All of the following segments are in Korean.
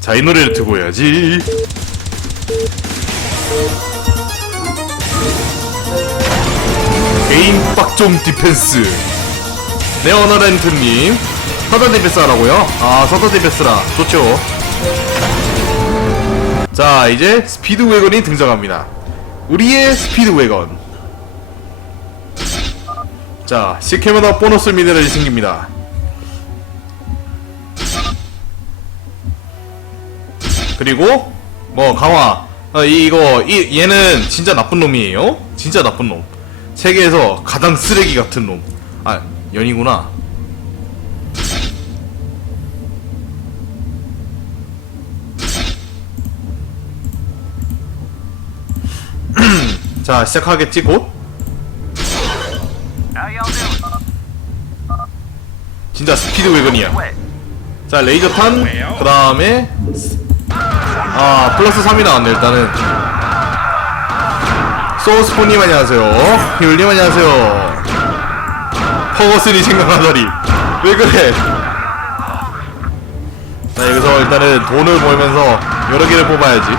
자, 이 노래를 듣고 해야지. 개인 빡좀 디펜스. 네, 어너렌트님. 서더 디펜스 하라고요? 아, 서더 디펜스라. 좋죠. 자, 이제 스피드 웨건이 등장합니다. 우리의 스피드 웨건. 자, 시케마다 보너스 미네랄이 생깁니다. 그리고 뭐 강화. 어, 이, 이거 이, 얘는 진짜 나쁜 놈이에요. 진짜 나쁜 놈. 세계에서 가장 쓰레기 같은 놈아 연이구나. 자 시작하겠지 곧? 진짜 스피드 웨건이야. 자 레이저탄 그 다음에 아 플러스 3이 나왔네 일단은. 소스포님 안녕하세요. 히울님 안녕하세요. 퍼거슨이 생각나다니. 왜 그래? 자 여기서 일단은 돈을 벌면서 여러 개를 뽑아야지.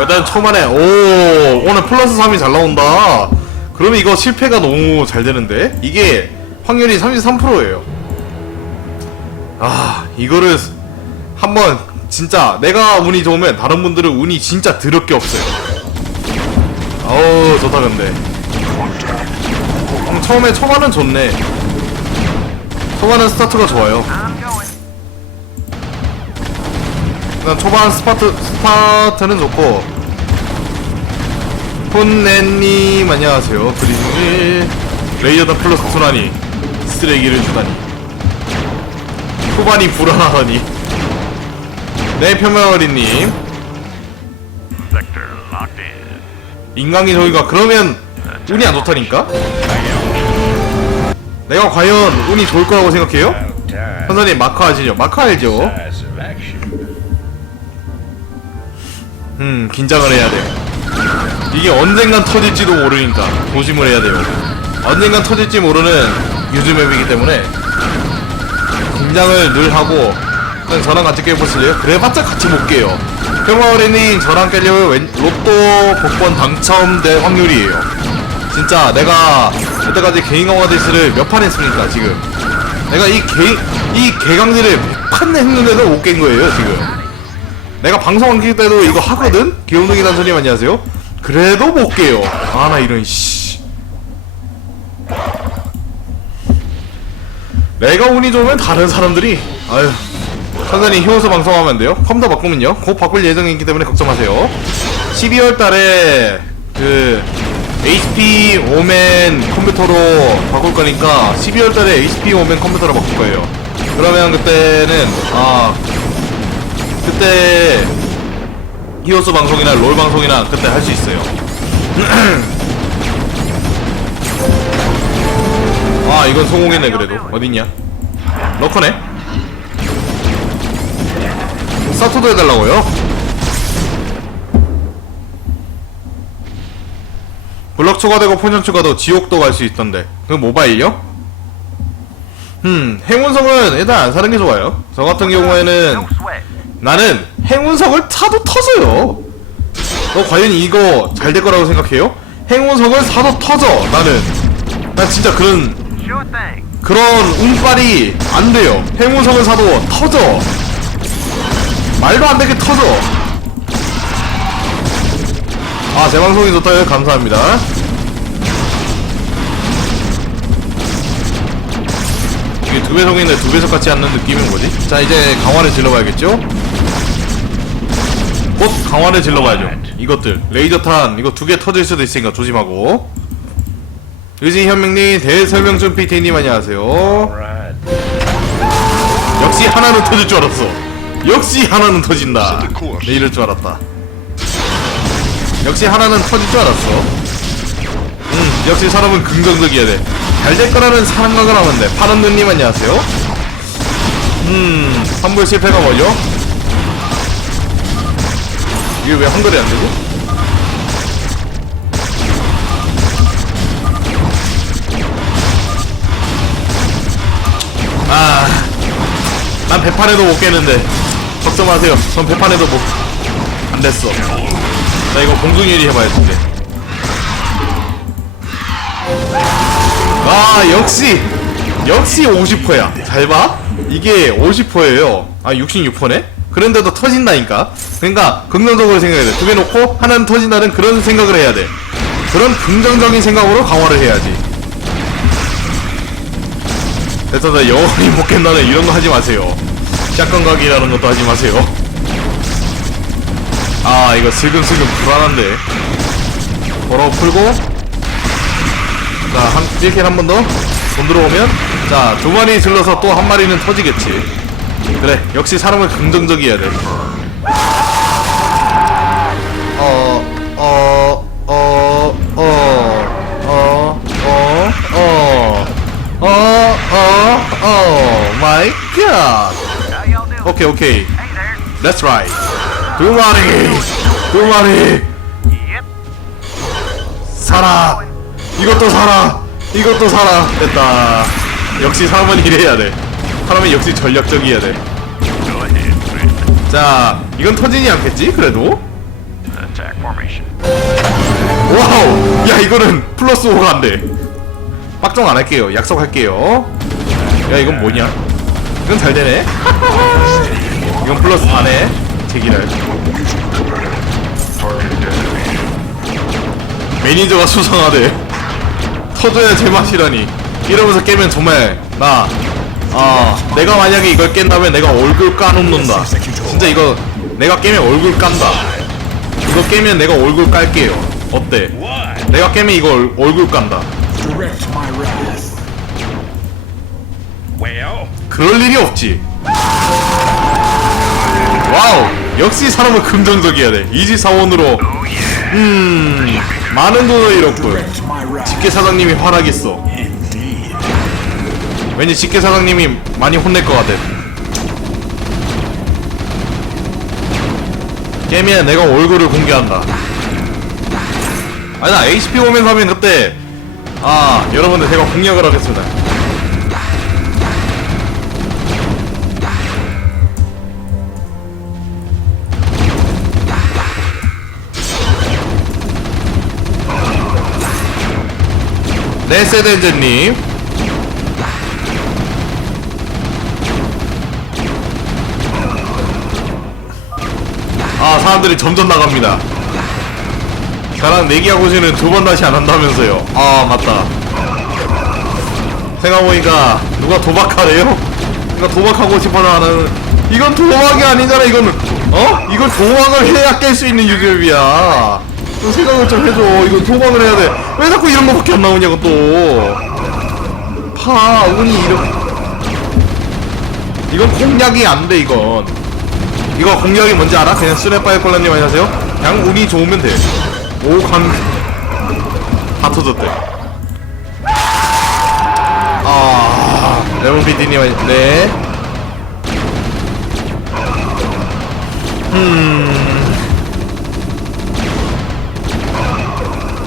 일단 초반에 오 오늘 플러스 3이 잘 나온다. 그러면 이거 실패가 너무 잘 되는데? 이게 확률이 33%예요. 아 이거를 한번 진짜 내가 운이 좋으면 다른 분들은 운이 진짜 드럽게 없어요. 어우 좋다 근데. 음, 처음에 초반은 좋네. 초반은 스타트가 좋아요. 일단 초반 스파트, 스타트는 좋고. 혼내님 안녕하세요. 그리고 레이저단 플러스 투나니 쓰레기를 주다니 후반이 불안하다니 네 in. 인강이 저기가 그러면 운이 안 좋다니까? 내가 과연 운이 좋을 거라고 생각해요? 선생님 마카 아시죠? 마카 알죠? 음 긴장을 해야 돼 이게 언젠간 터질지도 모르니까 조심을 해야 돼요 언젠간 터질지 모르는 유즈 맵이기 때문에 긴장을 늘 하고 그냥 저랑 같이 깨보실래요? 그래봤자 같이 못 깨요 평화어린이 저랑 깨려면 웬, 로또 복권 당첨될 확률이에요 진짜 내가 여태까지 개인 강화 데스를 몇 판 했습니까 지금 내가 이 개, 이 개강들을 100판 했는데도 못 깬 거예요 지금 내가 방송 안킬 때도 이거 하거든? 귀염둥이 단소님 안녕하세요? 그래도 못 깨요. 아, 나 이런, 씨. 내가 운이 좋으면 다른 사람들이, 아유. 선생님, 히오스 방송하면 안 돼요? 컴퓨터 바꾸면요? 곧 바꿀 예정이기 때문에 걱정하세요. 12월 달에, 그, HP 오멘 컴퓨터로 바꿀 거니까, 12월 달에 HP 오멘 컴퓨터로 바꿀 거예요. 그러면 그때는, 아, 그때 히오스 방송이나 롤 방송이나 그때 할 수 있어요. 아 이건 성공했네 그래도 어딨냐? 러커네? 스타트도 해달라고요? 블럭 초과되고 포션 추가도 지옥도 갈 수 있던데 그 모바일요? 음 행운성은 일단 안 사는 게 좋아요 저 같은 경우에는. 나는 행운석을 사도 터져요. 너 과연 이거 잘 될 거라고 생각해요? 행운석을 사도 터져. 나는. 나 진짜 그런. 그런 운빨이 안 돼요. 행운석을 사도 터져. 말도 안 되게 터져. 아, 제 방송이 좋다요. 감사합니다. 이게 두 배속인데 두 배속 같지 않는 느낌인 거지? 자, 이제 강화를 질러봐야겠죠? 곧 강화를 질러봐야죠. 이것들. 레이저탄, 이거 두 개 터질 수도 있으니까 조심하고. 의진 현명님, 대설명준 PT님 안녕하세요. 역시 하나는 터질 줄 알았어. 역시 하나는 터진다. 내 이럴 줄 알았다. 역시 하나는 터질 줄 알았어. 음, 역시 사람은 긍정적이어야 돼. 잘 될 거라는 사랑각을 하면 돼. 파란 눈님 안녕하세요. 음, 환불 실패가 뭐죠? 이게 왜 한글이 안 되지? 아, 난 배판에도 못 깨는데. 걱정 마세요. 전 배판에도 못 안 됐어. 나 이거 공중일이 해봐야 돼. 아 역시 역시 50%야. 잘 봐. 이게 50%예요. 아 66%네? 그런데도 터진다니까. 그러니까 긍정적으로 생각해야 돼. 두 개 놓고 하나는 터진다는 그런 생각을 해야 돼. 그런 긍정적인 생각으로 강화를 해야지 나 영원히 못 깬다는 이런 거 하지 마세요 샷건 각이라는 것도 하지 마세요 아 이거 슬금슬금 불안한데 걸어 풀고 자, 한, 1킬 한 번 더. 돈 들어오면. 자, 두 마리 질러서 또 한 마리는 터지겠지. 그래, 역시 사람은 긍정적이어야 돼. 어, 어, doing? 오케이, 오케이. That's right. 두 마리, 두 마리. 살아 이것도 살아 이것도 살아 됐다 역시 사람은 이래야 돼 사람은 역시. Fred. 돼자 이건 터지지 않겠지 그래도. 와우 야 이거는 플러스 5가 안돼 빡정 안 할게요 약속할게요 야 이건 뭐냐 이건 잘 되네 이건 플러스 4네 제기랄 매니저가 수상하대 터져야 제맛이라니 이러면서 깨면 정말 나 아, 내가 만약에 이걸 깬다면 내가 얼굴 까놓는다. 진짜 이거 내가 깨면 얼굴 깐다. 이거 깨면 내가 얼굴 깔게요. 어때? 내가 깨면 이거 얼, 얼굴 깐다. Direct my wrath. Well, 그럴 일이 없지. 와우! 역시 사람은 긍정적이어야 돼. 이지사원으로, 음, 많은 돈을 잃었군. Direct my wrath. 직계 사장님이 화나겠어. 왠지 직계 사장님이 많이 혼낼 것 같아. 깨면 내가 얼굴을 공개한다. 아니 나 HP 오면서 하면 그때 아 여러분들 제가 공략을 하겠습니다. 네 세덴즈님. 아 사람들이 점점 나갑니다. 저랑 내기하고시는 두 번 다시 안 한다면서요. 아 맞다. 생각해보니까 누가 도박하래요? 누가 도박하고 싶어서 하는 이건 도박이 아니잖아 이거는. 어? 이걸 도박을 해야 깰 수 있는 유급이야 좀 생각을 좀 해줘. 이거 도박을 해야 돼왜 자꾸 이런 거밖에 안 나오냐고 또파 운이 이런 이건 공략이 안 돼 이건. 이거 공략이 뭔지 알아? 그냥 쓰레빠이 콜라님 안녕하세요. 그냥 운이 좋으면 돼. 오간 다 터졌대. 아 레몬 PD님 네. 음.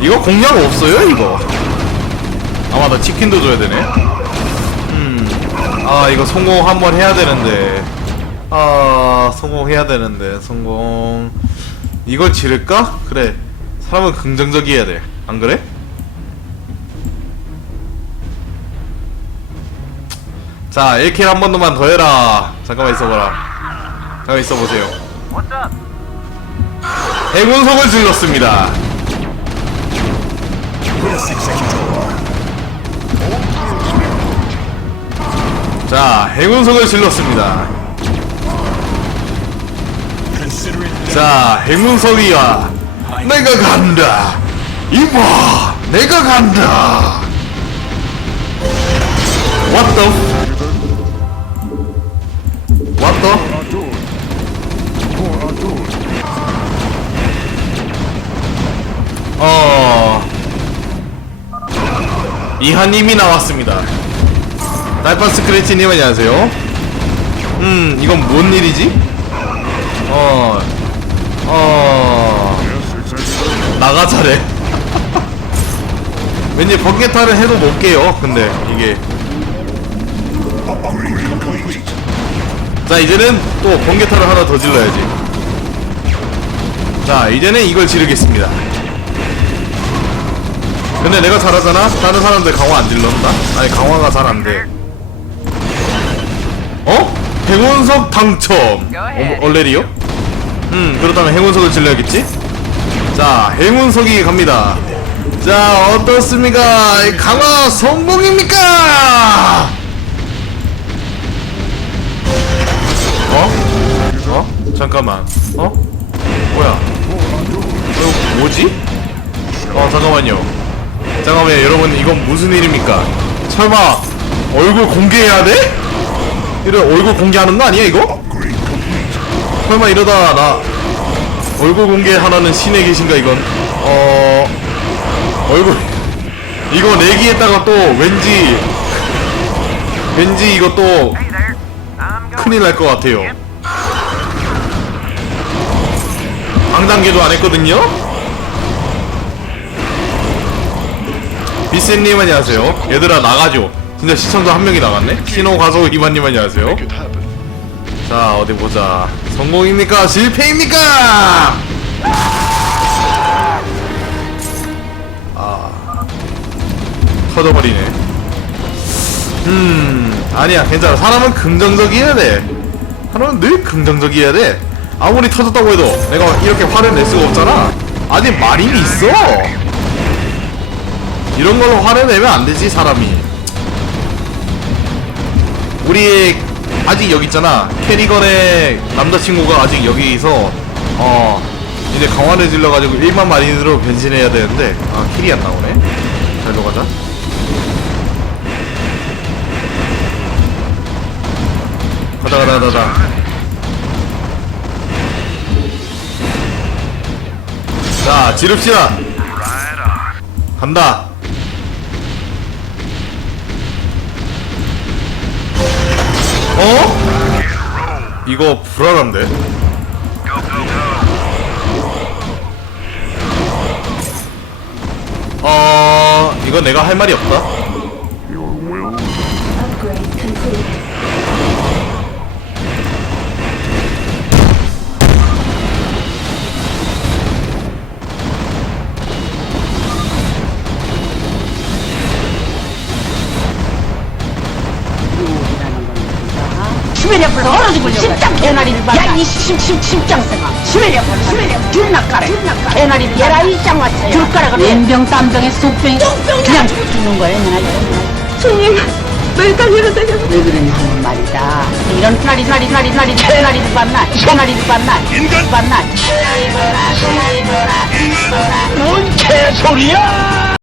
이거 공략 없어요 이거? 아마 나 치킨도 줘야 되네. 아 이거 성공 한번 해야 되는데. 아 성공해야 되는데 성공. 이걸 지를까? 그래. 사람은 긍정적이어야 돼 안 그래? 자 1킬 한 번만 더 해라. 잠깐만 있어봐라. 잠깐만 있어보세요? 행운석을 질렀습니다 자 행운석을 질렀습니다. 자 행운석이야 내가 간다 이봐 내가 간다 What the 이하님이 나왔습니다. 날판 스크래치님 안녕하세요. 음 이건 뭔 일이지? 어 어... 나가자래. 왠지 번개타를 해도 못 깨요 근데 이게. 자 이제는 또 번개탄을 하나 더 질러야지. 자 이제는 이걸 지르겠습니다 근데 내가 잘하잖아? 다른 사람들 강화 안 질렀나? 아니 강화가 잘 안 돼 어? 행운석 당첨 어, 얼레리요? 음 그렇다면 행운석을 질러야겠지? 자 행운석이 갑니다 자 어떻습니까 이 강화 성공입니까? 어? 어? 잠깐만 어? 뭐야 어, 뭐지? 어 잠깐만요 잠깐만요 여러분 이건 무슨 일입니까 설마 얼굴 공개해야 돼? 이래 얼굴 공개하는 거 아니야 이거? 설마 이러다 나 얼굴 공개하라는 신에 계신가 이건 어 얼굴 이거 내기했다가 또 왠지 왠지 going. 큰일 날 것 같아요 방단계도 안 했거든요 비센님 안녕하세요. 얘들아 나가죠. 진짜 시청자 한 명이 나갔네? 신호 가서 이만님 안녕하세요. 자 어디 보자. 성공입니까? 실패입니까? 아 터져버리네. 음 아니야 괜찮아. 사람은 긍정적이어야 돼. 사람은 늘 긍정적이어야 돼. 아무리 터졌다고 해도 내가 이렇게 화를 낼 수가 없잖아. 아니 말이 있어 이런 걸로 화를 내면 안 되지 사람이. 우리 아직 여기 있잖아. 캐리건의 남자친구가 아직 여기서 어 이제 강화를 질러가지고 1만 마린으로 변신해야 되는데 아 킬이 안 나오네. 잘로 가자 가자 가자 가자. 자 지릅시다. 간다. 어? 이거 불안한데? 어, 이거 내가 할 말이 없다. 십장생아 수메리아 불러 수메리아 귤나가래 개나리를 얘라 왔어요 귤가락을 연병 땀병에 속병이 그냥 죽는 거예요 손님 매달리는데 왜 그러냐 하면 말이다 이런 나리 나리 나리 나리 개나리를 봤나 개나리를 봤나 인간 봤나 뭔 개소리야